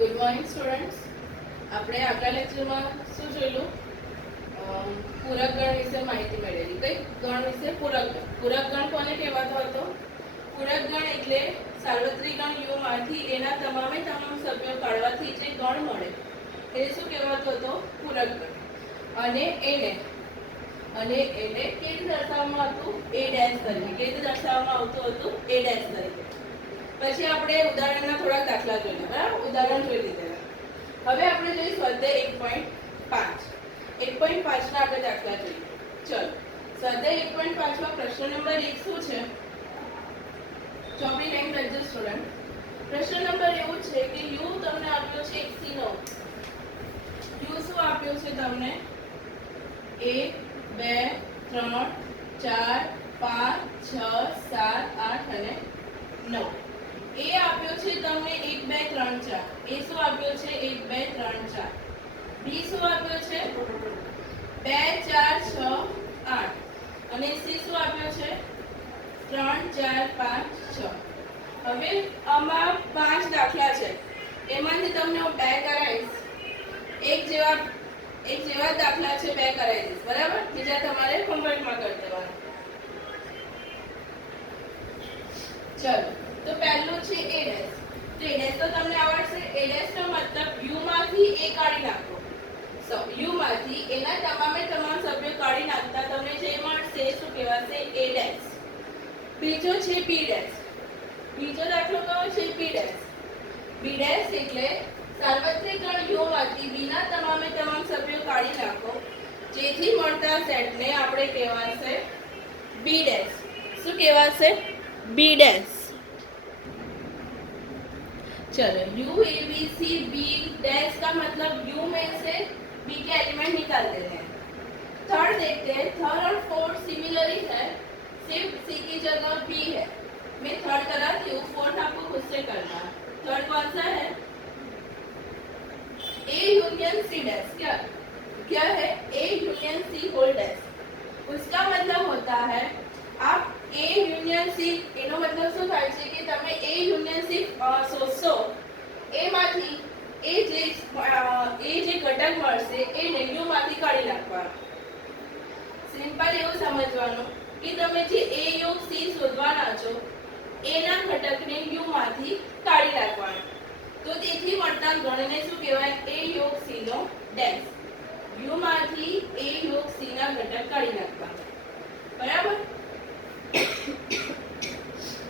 Good morning students. આપણે આગલા લેક્ચરમાં શું જોયેલું? પૂરક ગણ વિશે માહિતી મેળવેલી. કઈ ગણ વિશે? પૂરક ગણ. પૂરક ગણ કોને કહેવાતો હતો? પૂરક ગણ એટલે સાર્વત્રિક ગણ u માંથી એના તમામે તમામ સભ્યો કાઢવાથી જે ગણ મળે એ શું કહેવાતો હતો? પૂરક ગણ. અને એને કેવી રીતે દર્શાવવામાં આવતું? a ડેશ તરીકે. કેવી રીતે દર્શાવવામાં આવતું હતું? a ડેશ તરીકે. પછી આપણે ઉદાહરણના થોડાક દાખલા જોયા, બરાબર? ઉદાહરણ જોઈ લીધેલા. હવે આપણે જોઈએ સ્વાધ્યાય 1.5. 1.5 ના આપણે દાખલા જોઈએ. ચલો, સ્વાધ્યાય 1.5 માં પ્રશ્ન નંબર 1 શું છે? ચોપડી લાઈન કરજો સ્ટુડન્ટ. પ્રશ્ન નંબર એવું છે કે u તમને આપ્યો છે 1 થી 9. u શું આપ્યો છે તમને? 1 2 3 4 5 6 7 8 અને 9. એ આપ્યો છે તમને 1 2 3 4. એ શું આપ્યો છે? 1 2 3 4. બી શું આપ્યો છે? 2 4 6 8. અને સી શું આપ્યો છે? 3 4 5 6. હવે આમાં 5 દાખલા છે. એમાંથી તમને હું 2 કરાવીશ. એક જેવા દાખલા છે 2 કરાવી દઈશ, બરાબર? બીજા તમારે હોમવર્કમાં કરી દેવાના. ચલો, તો પહેલું છે a ડેશ. તો a ડેશ તો તમને આવડશે. a ડેશ નો મતલબ u માંથી a કાઢી નાખો. u માંથી એના તમામે તમામ સભ્યો કાઢી નાખતા તમને જે મળશે શું કહેવાશે? a dash. બીજો છે b ડેશ. બીજો દાખલો કયો છે? b dash. b ડેશ એટલે સાર્વત્રિક ગણ u માંથી b ના તમામે તમામ સભ્યો કાઢી નાખો જેથી મળતા સેટને આપણે કહેવાશે b ડેશ. શું કહેવાશે? b dash. चलो, u a b c b dash का मतलब u में से b के एलिमेंट निकाल देते हैं. थर्ड देखते हैं. थर्ड और फोर्थ सिमिलर ही है, सिर्फ c की जगह b है. मैं थर्ड कराती हूँ, फोर्थ आपको खुद से करना है. थर्ड कौन सा है? a union c dash. क्या है? a union c whole dash. उसका मतलब होता है आप a યુનિયન c એનો મતલબ શું થાય છે કે તમે a યુનિયન c શોધશો, a માંથી એ જે ઘટક મળશે એને u માંથી કાઢી નાખવાનો. સિમ્પલ એવું સમજવાનું કે તમે જે a યોગ c શોધવાના છો એના ઘટકને u માંથી કાઢી નાખવાનો. તો તેથી મળતા ગણને શું કહેવાય? a યોગ c નો ડેશ. u માંથી a યોગ c ના ઘટક કાઢી નાખવાના, બરાબર?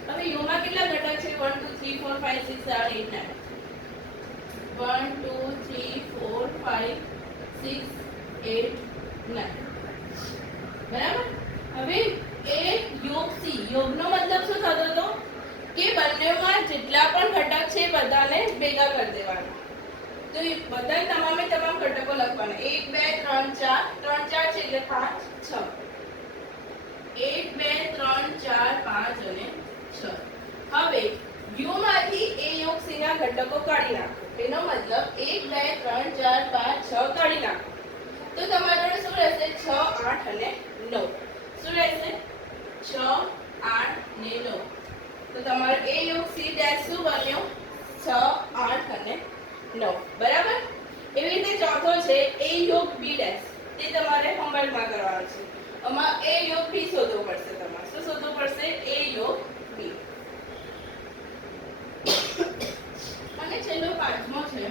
હવે u માં કેટલા ઘટક છે? 1 2 3 4 5 6 7 8 9. 1 2 3 4 5 6 8 9. બરાબર? હવે એ યોગ c. યોગનો મતલબ શું થતો હતો? કે બંનેમાં જેટલા પણ ઘટક છે બધાને ભેગા કરી દેવાના. તો એ બધા તમામે તમામ ઘટકો લખવાના. 1 2 3 4. 3 4 છે એટલે 5 6. 1 2 3 4 5 અને 6. હવે u માંથી a યોગ c ના ઘટકો કાઢી નાખો. એનો મતલબ 1 2 3 4 5 6 કાઢી નાખો. તો તમારી જોડે શું રહેશે? 6 8 અને 9. શું રહેશે? 6 8 ને 9. તો તમારો a યોગ c ડેશ શું બન્યો? 6 8 અને 9. બરાબર? એવી રીતે ચોથો છે a યોગ b ડેશ. તે તમારે હોમવર્કમાં કરવાનો છે. આમાં a યોગ b શોધવો પડશે. તમારે શું શોધવું પડશે? a યોગ b. અને છેલ્લો પાંચમો છે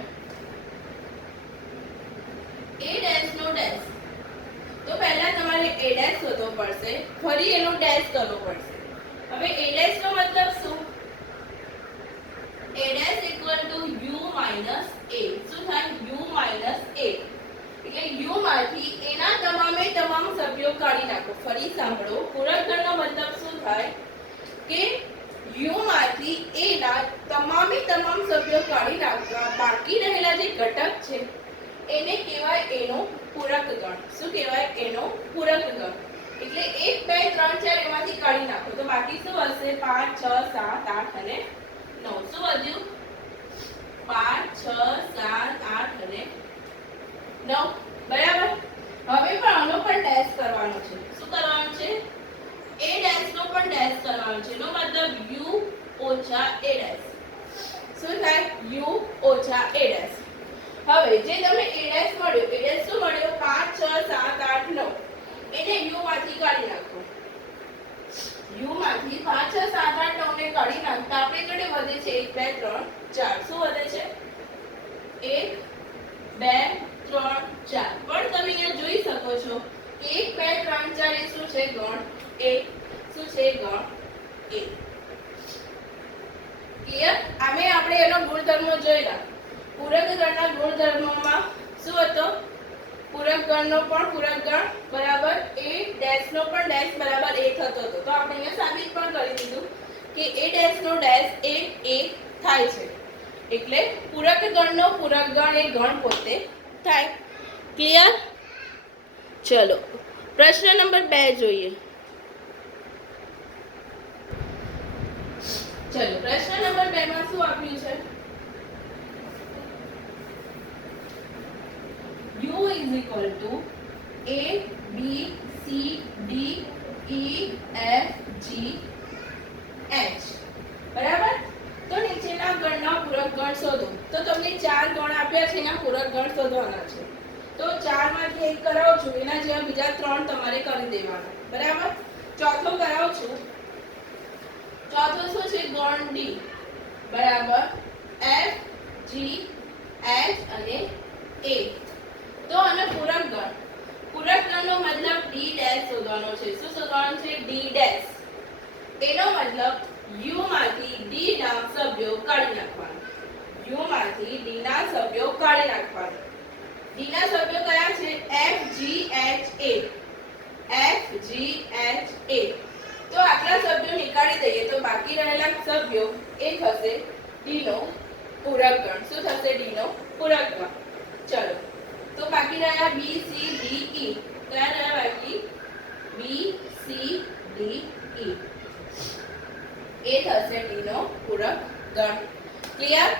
a ડેશ નો ડેશ. તો પહેલા તમારે a ડેશ શોધવો પડશે, ફરી એનો ડેશ કરવો પડશે. હવે a ડેશ નો મતલબ શું? a dash equal to u minus a. શું થાય? u minus a. એટલે u માંથી એના તમામે તમામ સભ્યો કાઢી નાખો. ફરી સાંભળો, પૂરક ગણનો મતલબ શું થાય? કે u માંથી a ના તમામે તમામ સભ્યો કાઢી નાખવા, બાકી રહેલા જે ઘટક છે એને કહેવાય એનો પૂરક ગણ. શું કહેવાય? એનો પૂરક ગણ. એટલે 1 2 3 4 એમાંથી કાઢી નાખો તો બાકી શું હશે? 5 6 7 8 અને 9. શું વધ્યું? 5 6 7 8 અને 9. બરાબર? હવે પણ આનો પણ ડેશ કરવાનો છે. શું કરવાનું છે? a ડેશ નો પણ ડેશ કરવાનો છે. એનો મતલબ u ઓછા a ડેશ. શું થાય u ઓછા a ડેશ. હવે જે તમને a ડેશ મળ્યો, a ડેશ શું મળ્યો 5 6 7 8 9, એને u માંથી કાઢી નાખો. u માંથી 5 6 7 8 9 ને કાઢી નાખતા આપણી જોડે વધે છે 1 2 3 4. શું વધે છે 1 2 3 4. પણ તમે અહીંયા જોઈ શકો છો 1 2 3 4 એ શું છે ગણ a. શું છે ગણ a. ક્લિયર? આમે આપણે એનો ગુણધર્મો જોઈલા. પૂરક ગણના ગુણધર્મોમાં શું હતો? પૂરક ગણનો પણ પૂરક ગણ બરાબર a ડેશ નો પણ ડેશ બરાબર a થતો હતો. તો આપણે અહીંયા સાબિત પણ કરી દીધું કે a ડેશ નો ડેશ એ a થાય છે. એટલે પૂરક ગણનો પૂરક ગણ એ ગણ પોતે થાય. ક્લિયર? ચલો પ્રશ્ન નંબર 2 જોઈએ. ચલો પ્રશ્ન નંબર 2 માં શું આપ્યું છે? u is equal to a b c d e f g h. બરાબર? તો નીચેના ગણના પૂરક ગણ શોધો. તો તમને 4 ગણ આપ્યા છે, એના પૂરક ગણ શોધવાના છે. તો 4 માંથી એક કરાવું છું, એના જેવા બીજા 3 તમારે કરી દેવાના. બરાબર? ચોથો કરાવું છું. ચોથો શું છે? ગણ d બરાબર f g h અને a. તો આનો પૂરક ગણ, પૂરક ગણનો મતલબ d ડેશ શોધવાનો છે. શું શોધવાનું છે? d dash. એનો મતલબ u માંથી d ના સભ્યો કાઢી નાખવાના. u માંથી d ના સભ્યો કાઢી નાખવાના. d ના સભ્યો કયા છે? f g h a. f g h a. તો આટલા સભ્યો નીકાળી દઈએ તો બાકી રહેલા સભ્યો એ થશે d નો પૂરક ગણ. શું થશે? d નો પૂરક ગણ. ચલો તો બાકી રહ્યા b c d e. કયા રહ્યા બાકી? b c d e. એ થશે d નો પૂરક ગણ. ક્લિયર?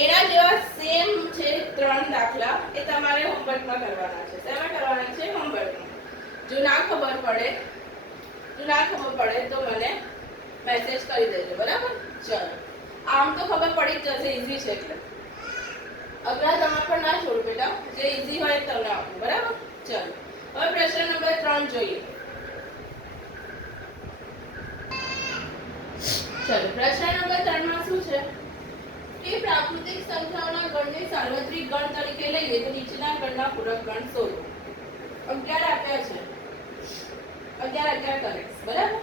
એના જેવા સેમ છે 3 દાખલા, એ તમારે હોમવર્કમાં કરવાના છે. શેમાં કરવાના છે? હોમવર્કમાં. જો ના ખબર પડે તો મને મેસેજ કરી દેજો. બરાબર? ચલો આમ તો ખબર પડી જ જશે, ઈઝી છે એટલે. અગલા તમારે પણ ના છોડો બેટા, જે ઈઝી હોય તમને આપું. બરાબર? ચલો હવે પ્રશ્ન નંબર 3 જોઈએ. ચલો પ્રશ્ન નંબર 3 માં શું છે કે પ્રાકૃતિક સંખ્યાઓના ગણને સાર્વત્રિક ગણ તરીકે લઈએ તો નીચેના ગણના પૂરક ગણ શોધો. 11 આપ્યા છે. 11 કરે. બરાબર?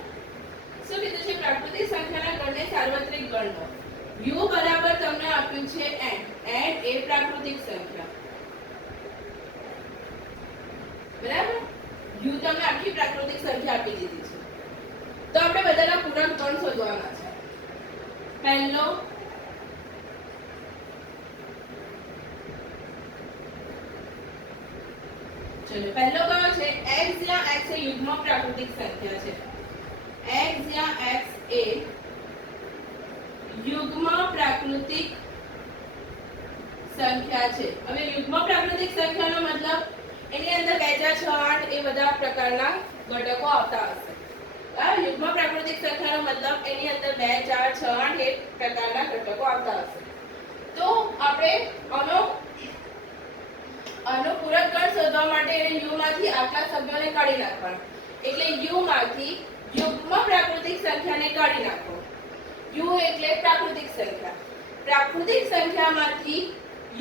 શું કીધું છે? પ્રાકૃતિક સંખ્યાના ગણને સાર્વત્રિક ગણનો u બરાબર તમને આપ્યું છે n. n એ પ્રાકૃતિક સંખ્યા. બરાબર? u તમને આખી પ્રાકૃતિક સંખ્યા આપી દીધી છે. તો આપણે બધાના પૂરક ગણ શોધવાના છે. પહેલો ચલો પહેલો કયો છે? x જ્યાં x એ યુગ્મ પ્રાકૃતિક સંખ્યા છે. x જ્યાં x એ યુગ્મ પ્રાકૃતિક સંખ્યા છે. હવે યુગ્મ પ્રાકૃતિક સંખ્યાનો મતલબ એની અંદર 2 4 6 8 એ બધા પ્રકારના ઘટકો આવતા હશે. યુગ્મ પ્રાકૃતિક સંખ્યાનો મતલબ એની અંદર 2 4 6 8 એ પ્રકારના ઘટકો આવતા હશે. તો આપણે આનો પૂરક ગણ શોધવા માટે એને u માંથી આટલા સભ્યોને કાઢી નાખવાના. એટલે u માંથી યુગ્મ પ્રાકૃતિક સંખ્યાને કાઢી નાખો. u એટલે પ્રાકૃતિક સંખ્યા. પ્રાકૃતિક સંખ્યામાંથી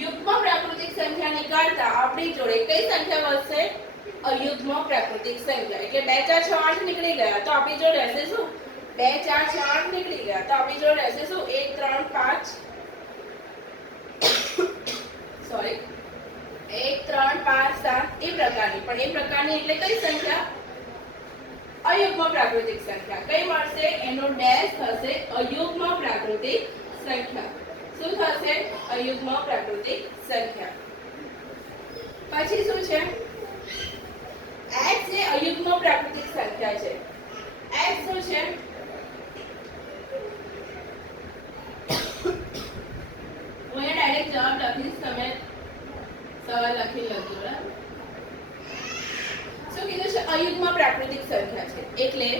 યુગ્મ પ્રાકૃતિક સંખ્યા નીકાળતા આપણી જોડે કઈ સંખ્યા વધશે? અયુગ્મ પ્રાકૃતિક સંખ્યા. એટલે 2 4 6 8 નીકળી ગયા તો આપણી જોડે રહેશે શું? 2 4 6 8 નીકળી ગયા તો આપણી જોડે રહેશે શું? 1 3 5 સોરી 1 3 5 7 એ પ્રકારની. પણ એ પ્રકારની એટલે કઈ સંખ્યા? અયુગ્મ પ્રાકૃતિક સંખ્યા. કઈ મળશે? એનો ડેશ થશે અયુગ્મ પ્રાકૃતિક સંખ્યા. શું થશે? અયુગ્મ પ્રાકૃતિક સંખ્યા. પછી શું છે? x એ અયુગ્મ પ્રાકૃતિક સંખ્યા છે. x શું છે? હું અહીંયા ડાયરેક્ટ જવાબ લખીશ, તમે સવાલ લખી લેજો. બરાબર? શું કીધું છે? અયુગ્મ પ્રાકૃતિક સંખ્યા છે. એટલે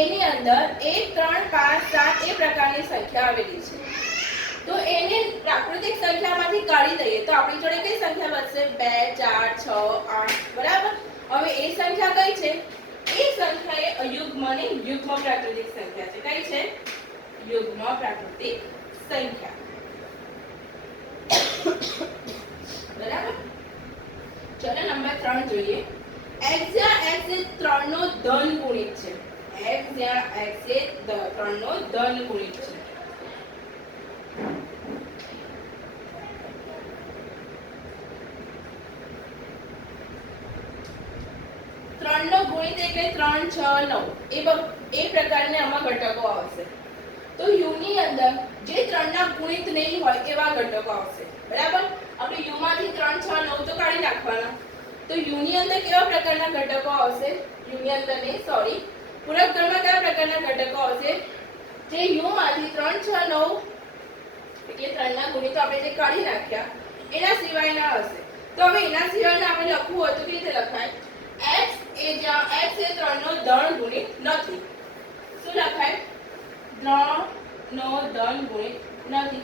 એની અંદર 1 3 5 7 એ પ્રકારની સંખ્યા આવેલી છે. તો એને પ્રાકૃતિક સંખ્યામાંથી કાઢી દઈએ તો આપણી જોડે કઈ સંખ્યા બચશે? 2 4 6 8, બરાબર. હવે એ સંખ્યા કઈ છે? એ સંખ્યા એ અયુગ્મ અને યુગ્મ પ્રાકૃતિક સંખ્યા છે. કઈ છે? યુગ્મ પ્રાકૃતિક સંખ્યા. બરાબર. ચલો નંબર 3 જોઈએ. x જ્યાં x એ 3 નો ધન ગુણિત છે. x જ્યાં x એ 3 નો ધન ગુણિત છે. ત્રણ નો ગુણિત એટલે 3 6 9 એ પ્રકારના આમાં ઘટકો આવશે. તો u ની અંદર જે 3 ના ગુણિત નહીં હોય એવા ઘટકો આવશે. બરાબર. આપણે u માંથી 3 6 9 તો કાઢી નાખવાના. તો u ની અંદર કેવા પ્રકારના ઘટકો આવશે? u ની અંદર ને સોરી પૂરક ગણમાં કયા પ્રકારના ઘટકો આવશે? જે u માંથી 3 6 9 એટલે 3 ના ગુણિતો આપણે જે કાઢી નાખ્યા એના સિવાયના હશે. તો હવે એના સિવાયના આપણે લખવું હોય તો કેવી રીતે લખાય? x એ જ્યાં x એ 3 નો ધન ગુણિત નથી. શું લખાય? 3 નો ધન ગુણિત નથી.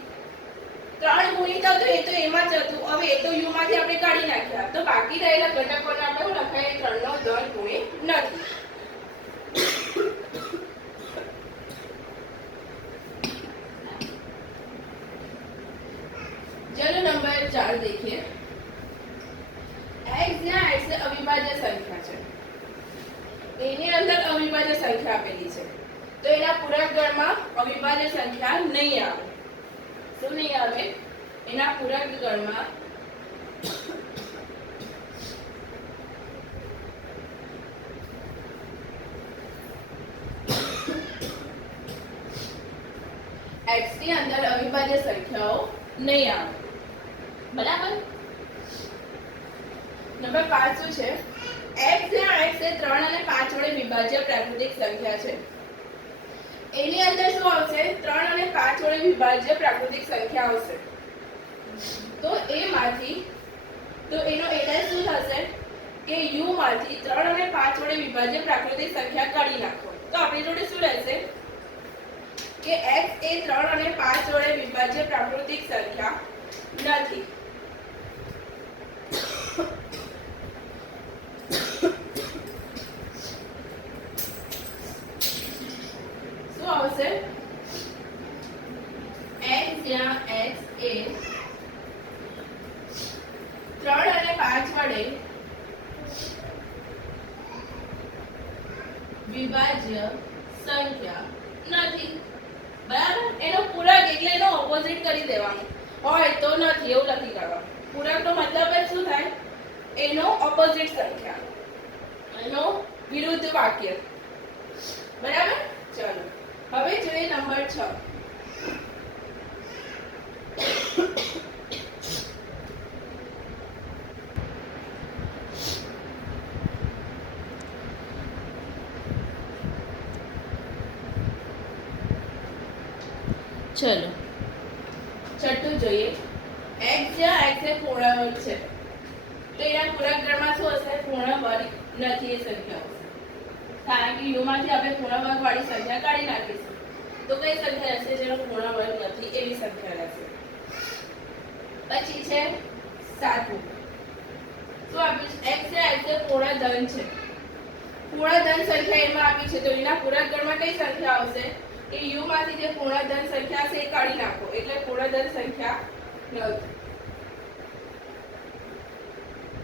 3 ગુણિત તો એ તો એમાં જ હતું. હવે એ તો u માંથી આપણે કાઢી નાખ્યા. તો બાકી રહેલા ઘટકોને આપણે શું લખાય? 3 નો ધન ગુણિત નથી. चलो नंबर 4 देखिए. x જ્યાં x એ અવિભાજ્ય સંખ્યા છે. એની અંદર અવિભાજ્ય સંખ્યા આપેલી છે. તો એના પૂરક ગણમાં અવિભાજ્ય સંખ્યા નહીં આવે. શું નહીં આવે? એના પૂરક ગણમાં x ની અંદર અવિભાજ્ય સંખ્યાઓ નહીં આવે. બરાબર. નંબર 5 શું છે? x જ્યાં x એ 3 અને 5 વડે વિભાજ્ય પ્રાકૃતિક સંખ્યા છે. એની અંદર શું આવશે? 3 અને 5 વડે વિભાજ્ય પ્રાકૃતિક સંખ્યા આવશે. તો એમાંથી તો એનો એડ્રેસ શું થશે? કે u માંથી 3 અને 5 વડે વિભાજ્ય પ્રાકૃતિક સંખ્યા કાઢી નાખો. તો આપણી જોડે શું રહેશે? કે x એ 3 અને 5 વડે વિભાજ્ય પ્રાકૃતિક સંખ્યા નથી. શું આવશે? x જ્યાં x એ 3 અને 5 વડે વિભાજ્ય સંખ્યા નથી. બરાબર. એનો પૂરક એટલે એનો ઓપોઝિટ કરી દેવાનું. હોય તો નથી એવું લખી કાઢવાનું. પૂરકનો મતલબ જ શું થાય? એનો ઓપોઝિટ સંખ્યા, એનો વિરુદ્ધ વાક્ય. બરાબર. ચલો હવે જોઈએ નંબર 6. ચલો છઠ્ઠું જોઈએ. x જ્યાં x એ પૂર્ણ વર્ગ છે. તો એના પૂરક ગણમાં શું હશે? પૂર્ણ વર્ગ નથી એ સંખ્યા હશે. કારણ કે u માંથી આપણે પૂર્ણ વર્ગ વાળી સંખ્યા કાઢી નાખીશું. તો કઈ સંખ્યા રહેશે? જેનો પૂર્ણ વર્ગ નથી એવી સંખ્યા રહેશે. પછી છે 7. શું આપ્યું છે? x જ્યાં x એ પૂર્ણ ધન છે. પૂર્ણ ધન સંખ્યા એમાં આપી છે. તો એના પૂરક ગણમાં કઈ સંખ્યા આવશે? કે u માંથી જે પૂર્ણ ધન સંખ્યા છે એ કાઢી નાખો. એટલે પૂર્ણ ધન સંખ્યા નથી.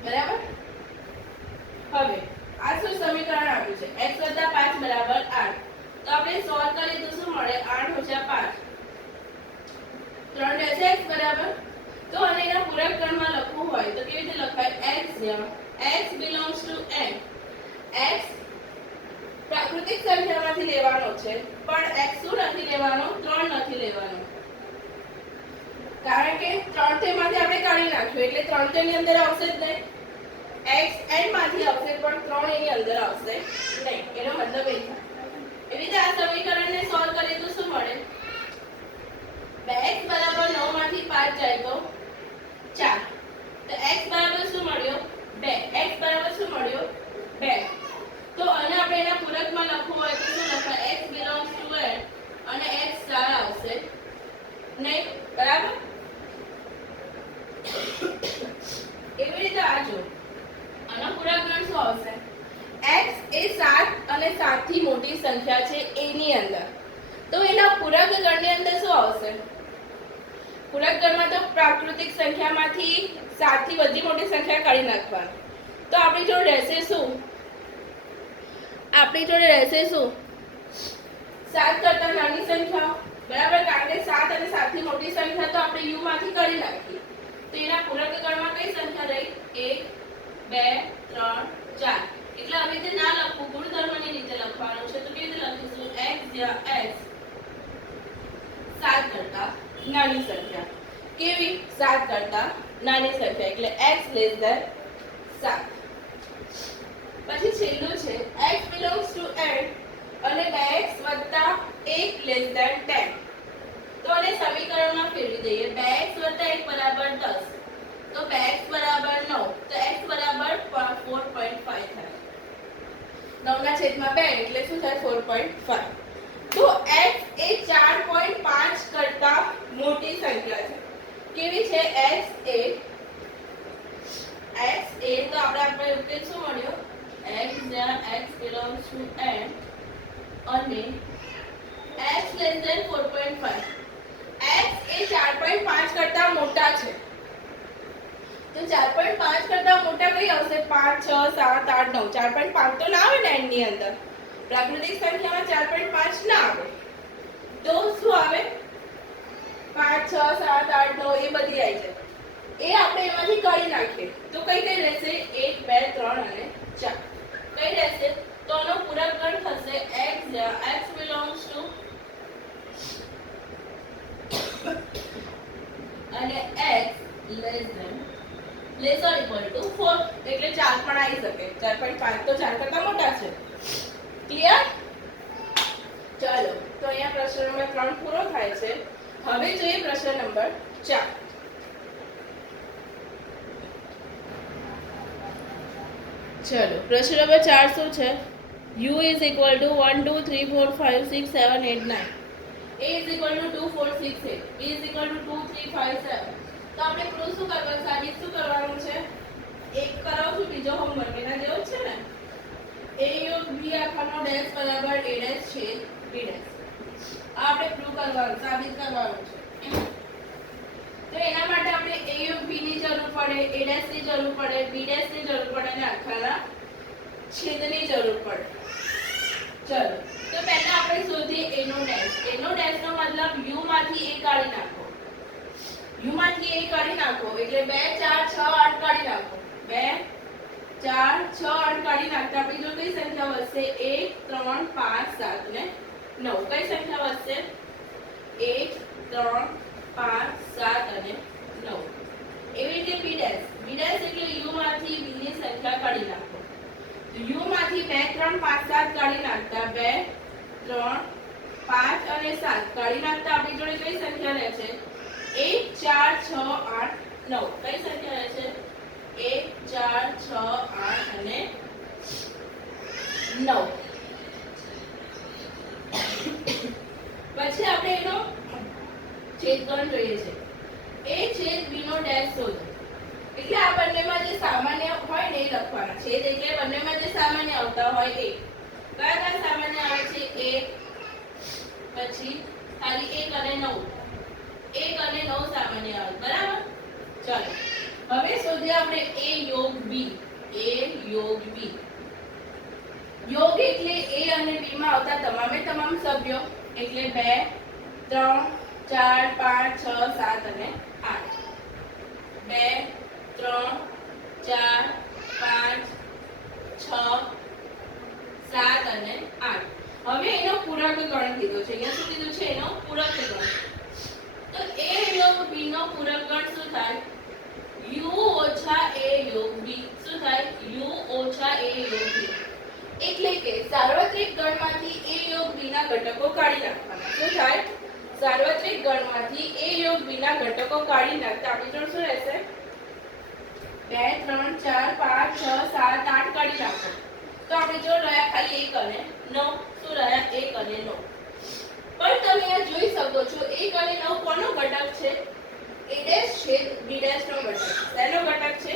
બરાબર. હવે આ શું સમીકરણ આપ્યું છે? x + 5 = 8. તો આપણે સોલ્વ કરીએ તો શું મળે? 8 - 5 3 રહેશે x બરાબર. તો અને એના પૂરક ગણમાં લખવું હોય તો કેવી રીતે લખાય? x જ્યાં x belongs to n. x પ્રાકૃતિક સંખ્યામાંથી લેવાનો છે પણ x શું નથી લેવાનો? 3 નથી લેવાનો. કારણ કે 3 તેમાંથી આપણે કાઢી નાખ્યું એટલે 3 તેની અંદર આવશે જ નહીં. x n માંથી આવશે પણ 3 એની અંદર આવશે નહીં. એનો મતલબ એ થાય. એવી રીતે આ સમીકરણને સોલ્વ કરીએ તો શું મળે? 2x = 9 માંથી 5 જાય તો 4. તો x બરાબર શું મળ્યો? 2. x બરાબર શું મળ્યો? 2. તો અને આપણે એના પૂરકમાં લખવું હોય તો શું લખાય? x belongs to n અને x સ્ટાર આવશે નહીં. બરાબર. પૂરક ગણની અંદર શું આવશે? પૂરક ગણમાં તો પ્રાકૃતિક સંખ્યામાંથી 7 થી બધી મોટી સંખ્યા કાઢી નાખવાની. તો આપણી જોડે રહેશે શું? આપણી જોડે રહેશે શું? 7 કરતા નાની સંખ્યા, બરાબર? કારણ કે 7 અને 7 થી મોટી સંખ્યા તો આપણે u માંથી કરી નાખી. તો એના પૂરક ગણમાં કઈ સંખ્યા રહી? 1 2 3 4. એટલે હવે તે ના લખવું, ગુણધર્મની રીતે લખવાનું છે. તો કેવી રીતે લખીશું? x જ્યાં x 7 કરતા નાની સંખ્યા. કેવી? 7 કરતા નાની સંખ્યા એટલે x લેસ ધેન 7. પછી છેલ્લું છે x belongs to n અને 2x 1 લેસ ધેન 10. તો આને સમીકરણમાં ફેરવી દઈએ. 2x 1 બરાબર 10. તો 2x બરાબર 9. તો x બરાબર 4.5 થાય. 9 ના છેદમાં 2 એટલે શું થાય? 4.5. તો x એ 4.5 કરતા મોટી સંખ્યા છે. કેવી છે? x એ તો આપણે ઉકેલ શું મળ્યો? x જ્યાં x belongs to n અને x less than 4.5. x એ 4.5 કરતા મોટા છે. તો 4.5 કરતા મોટા કઈ આવશે? 5 6 7 8 9. 4.5 તો ના આવે ને n ની અંદર. પ્રાકૃતિક સંખ્યામાં 4.5 ના આવે. તો શું આવે? 5 6 7 8 9 એ બધી આવી જાય. એ આપણે એમાંથી કાઢી નાખીએ. તો કઈ કઈ રહેશે? 1 2 3 અને 4. કઈ રહેશે? તો આનો પૂરક ગણ થશે x જ્યાં x belongs to અને x less or equal to 4. એટલે 4 પણ આવી શકે. 4.5 તો 4 કરતા મોટા છે. ક્લિયર? ચાલો, તો અહીંયા પ્રશ્ન નંબર 3 પૂરો થાય છે. હવે જોઈએ પ્રશ્ન નંબર 4. ચલો, પ્રશ્ન નંબર 4 શું છે? u is equal to 1 2 3 4 5 6 7 8 9. a is equal to 2 4 6 8. b is equal to 2 3 5 7. તો આપણે પ્રૂફ શું કરવાનું? સાબિત શું કરવાનું છે? એક કરાવું છું, બીજો હોમવર્ક એના જેવો છે ને. a યોગ b આખાનો ડેશ બરાબર a ડેશ છે b ડેશ. આ આપણે પ્રૂફ કરવાનું, સાબિત કરવાનું છે. તો એના માટે આપણે a યોગ b ની જરૂર પડે, a ડેશ ની જરૂર પડે, b ડેશ ની જરૂર પડે અને આખાના છેદની જરૂર પડે. ચલો, તો પહેલા આપણે શોધીએ a નો ડેશ. a નો ડેશ નો મતલબ u માંથી a કાઢી નાખો. u માંથી a કાઢી નાખો એટલે 2 4 6 8 કાઢી નાખો. 2 4 6 8 કાઢી નાખતા આપણી જો કઈ સંખ્યા વધશે? 1 3 5 7 ને 9. કઈ સંખ્યા વધશે? 1 3 5 7 અને 9. એવી રીતે b ડેશ. b ડેશ એટલે u માંથી b ની સંખ્યા કાઢી નાખો. તો u માંથી 2 3 5 7 કાઢી નાખતા 2 3 5 અને 7 કાઢી નાખતા આપણી જોડે કઈ સંખ્યા રહે છે? 1 4 6 8 9. કઈ સંખ્યા રહે છે? 1 4 6 8 અને 9. પછી આપણે એનો છેદગણ જોઈએ છે. a છેદ b નો ડેશ શોધો. એટલે આ બંનેમાં જે સામાન્ય હોય ને એ લખવાના. છેદ એટલે બંનેમાં જે સામાન્ય આવતા હોય એ. કયા કયા સામાન્ય આવે છે? 1 પછી ખાલી 1 અને 9. 1 અને 9 સામાન્ય આવે. બરાબર? ચાલો, હવે શોધીએ આપણે a યોગ b. a યોગ b. યોગ એટલે a અને b માં આવતા તમામે તમામ સભ્યો. એટલે 2 3 4 5 6 7 અને 8. 2 3 4 5 6 7 અને 8. હવે એનો પૂરક ગણ કીધો છે. અહીંયા શું કીધું છે? એનો પૂરક ગણ. તો a યોગ b નો પૂરક ગણ શું થાય? u ઓછા a યોગ b. શું થાય? u ઓછા a યોગ b. એટલે કે સાર્વત્રિક ગણમાંથી a યોગ b ના ઘટકો કાઢી નાખવાના. શું થાય? સાર્વત્રિક ગણમાંથી a યોગ b ના ઘટકો કાઢી નાખતા આપણી જોડે શું રહેશે? 2 3 4 5 6 7 8 કાઢી નાખો. તો આપણે જો રહ્યા ખાલી 1 અને 9. શું રહ્યા? 1 અને 9. પણ તમે અહીંયા જોઈ શકો છો 1 અને 9 કોનો ઘટક છે? a ડેશ છે b ડેશ નો ઘટક. તેનો ઘટક છે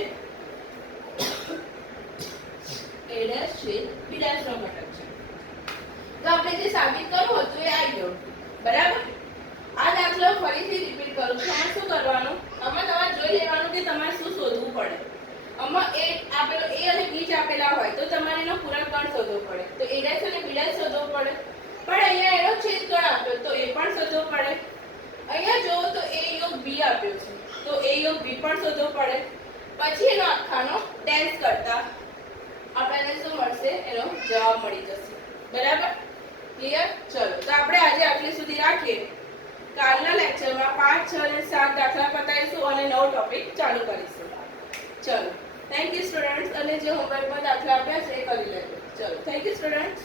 a ડેશ છે b ડેશ નો ઘટક છે. તો આપણે જે સાબિત કરવું હતું એ આવી ગયું. બરાબર. આ દાખલો ફરીથી રિપીટ કરું છું. આમાં શું કરવાનું, આમાં તમારે જોઈ લેવાનું કે તમારે શું શોધવું પડે. આમાં એ આપેલો a અને b જ આપેલા હોય તો તમારે એનો પૂરક ગણ શોધવો પડે. તો a' અને b' શોધવો પડે. પણ અહીંયા એનો છેદ ગણ આપ્યો તો એ પણ શોધવો પડે. અહીંયા જો તો a યોગ b આપ્યો છે તો a યોગ b પણ શોધવો પડે. પછી એનો આખાનો ટેન્સ કરતા આપણને શું મળશે, એનો જવાબ મળી જશે. બરાબર, ક્લિયર? ચલો તો આપણે આજે આટલી સુધી રાખીએ. કાલના લેક્ચરમાં 5, 6 અને 7 દાખલા પતાવીશું અને નવો ટોપિક ચાલુ કરીશું. ચલો, થેન્ક યુ સ્ટુડન્ટ્સ. અને જે હોમવર્કમાં દાખલા આપ્યા છે એ કરી લેજો. ચલો, થેન્ક યુ સ્ટુડન્ટ્સ.